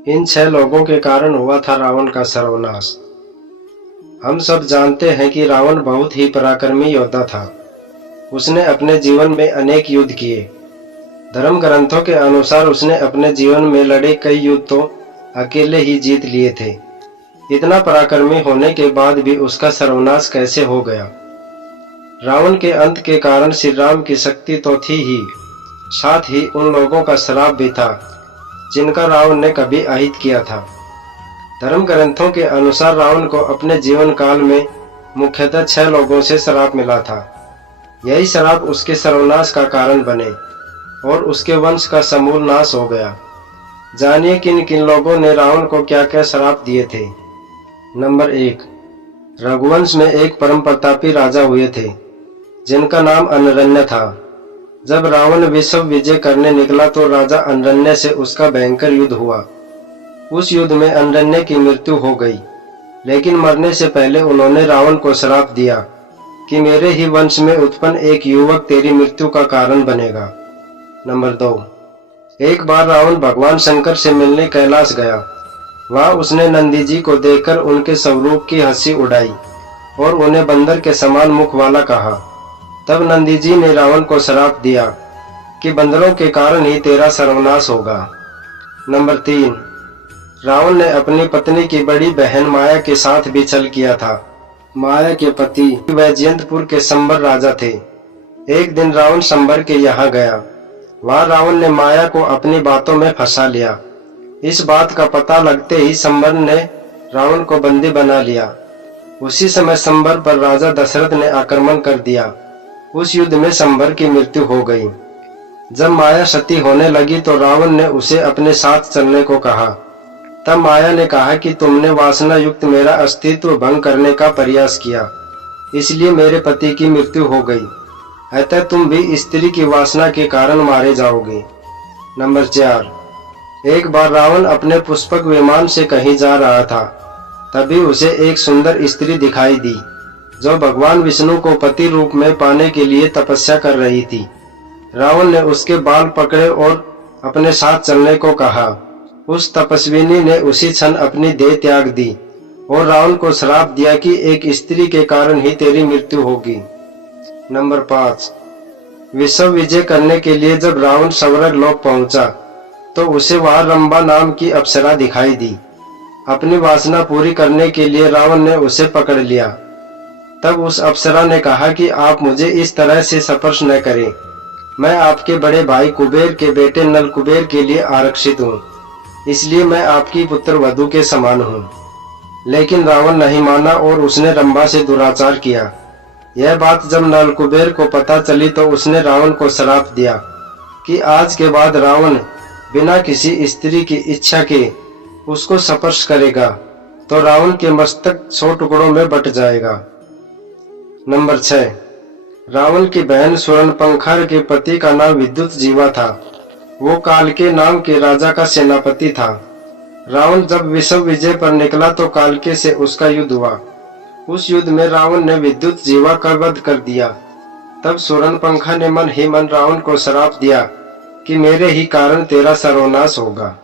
इन 6 लोगों के कारण हुआ था रावण का सर्वनाश। हम सब जानते हैं कि रावण बहुत ही पराक्रमी योद्धा था। उसने अपने जीवन में अनेक युद्ध किए। धर्म ग्रंथों के अनुसार उसने अपने जीवन में लड़े कई युद्ध तो अकेले ही जीत लिए थे। इतना पराक्रमी होने के बाद भी उसका सर्वनाश कैसे हो गया? रावण के अंत के कारण श्री राम की शक्ति तो थी ही, साथ ही उन लोगों का श्राप भी था जिनका रावण ने कभी अहित किया था। धर्म ग्रंथों के अनुसार रावण को अपने जीवन काल में मुख्यतः 6 लोगों से श्राप मिला था। यही श्राप उसके सर्वनाश का कारण बने और उसके वंश का समूल नाश हो गया। जानिए किन किन लोगों ने रावण को क्या क्या श्राप दिए थे। नंबर 1, रघुवंश में एक परम प्रतापी राजा हुए थे जिनका नाम अनरण्य था। जब रावण विश्व विजय करने निकला तो राजा अनरण्य से उसका भयंकर युद्ध हुआ। उस युद्ध में अनरण्य की मृत्यु हो गई, लेकिन मरने से पहले उन्होंने रावण को श्राप दिया कि मेरे ही वंश में उत्पन्न एक युवक तेरी मृत्यु का कारण बनेगा। नंबर 2, एक बार रावण भगवान शंकर से मिलने कैलाश गया। वहां उसने नंदी जी को देखकर उनके स्वरूप की हंसी उड़ाई और उन्हें बंदर के समान मुख वाला कहा। तब नंदी जी ने रावण को श्राप दिया कि बंदरों के कारण ही तेरा सर्वनाश होगा। नंबर 3, रावण ने अपनी पत्नी की बड़ी बहन माया के साथ भी छल किया था। माया के पति वैजयंतपुर के संबर राजा थे। एक दिन रावण संबर के यहाँ गया। वहां रावण ने माया को अपनी बातों में फंसा लिया। इस बात का पता लगते ही संबर ने रावण को बंदी बना लिया। उसी समय संबर पर राजा दशरथ ने आक्रमण कर दिया। उस युद्ध में संबर की मृत्यु हो गई। जब माया सती होने लगी तो रावण ने उसे अपने साथ चलने को कहा। तब माया ने कहा कि तुमने वासना युक्त मेरा अस्तित्व भंग करने का प्रयास किया, इसलिए मेरे पति की मृत्यु हो गई। अतः तुम भी स्त्री की वासना के कारण मारे जाओगे। नंबर 4, एक बार रावण अपने पुष्पक विमान से कहीं जा रहा था। तभी उसे एक सुंदर स्त्री दिखाई दी जो भगवान विष्णु को पति रूप में पाने के लिए तपस्या कर रही थी। रावण ने उसके बाल पकड़े और अपने साथ चलने को कहा। उस तपस्विनी ने उसी क्षण अपनी देह त्याग दी और रावण को श्राप दिया कि एक स्त्री के कारण ही तेरी मृत्यु होगी। नंबर 5, विश्व विजय करने के लिए जब रावण स्वर्ग लोक पहुंचा तो उसे वहां रंभा नाम की अप्सरा दिखाई दी। अपनी वासना पूरी करने के लिए रावण ने उसे पकड़ लिया। तब उस अप्सरा ने कहा कि आप मुझे इस तरह से स्पर्श न करें, मैं आपके बड़े भाई कुबेर के बेटे नल कुबेर के लिए आरक्षित हूँ, इसलिए मैं आपकी पुत्र वधू के समान हूँ। लेकिन रावण नहीं माना और उसने रंभा से दुराचार किया। यह बात जब नल कुबेर को पता चली तो उसने रावण को श्राप दिया कि आज के बाद रावण बिना किसी स्त्री की इच्छा के उसको स्पर्श करेगा तो रावण के मस्तक 100 टुकड़ों में बट जाएगा। नंबर 6, रावण की बहन सूर्पणखा के पति का नाम विद्युत जीवा था। वो कालके नाम के राजा का सेनापति था। रावण जब विश्व विजय पर निकला तो कालके से उसका युद्ध हुआ। उस युद्ध में रावण ने विद्युत जीवा का वध कर दिया। तब सूर्पणखा ने मन ही मन रावण को श्राप दिया कि मेरे ही कारण तेरा सर्वनाश होगा।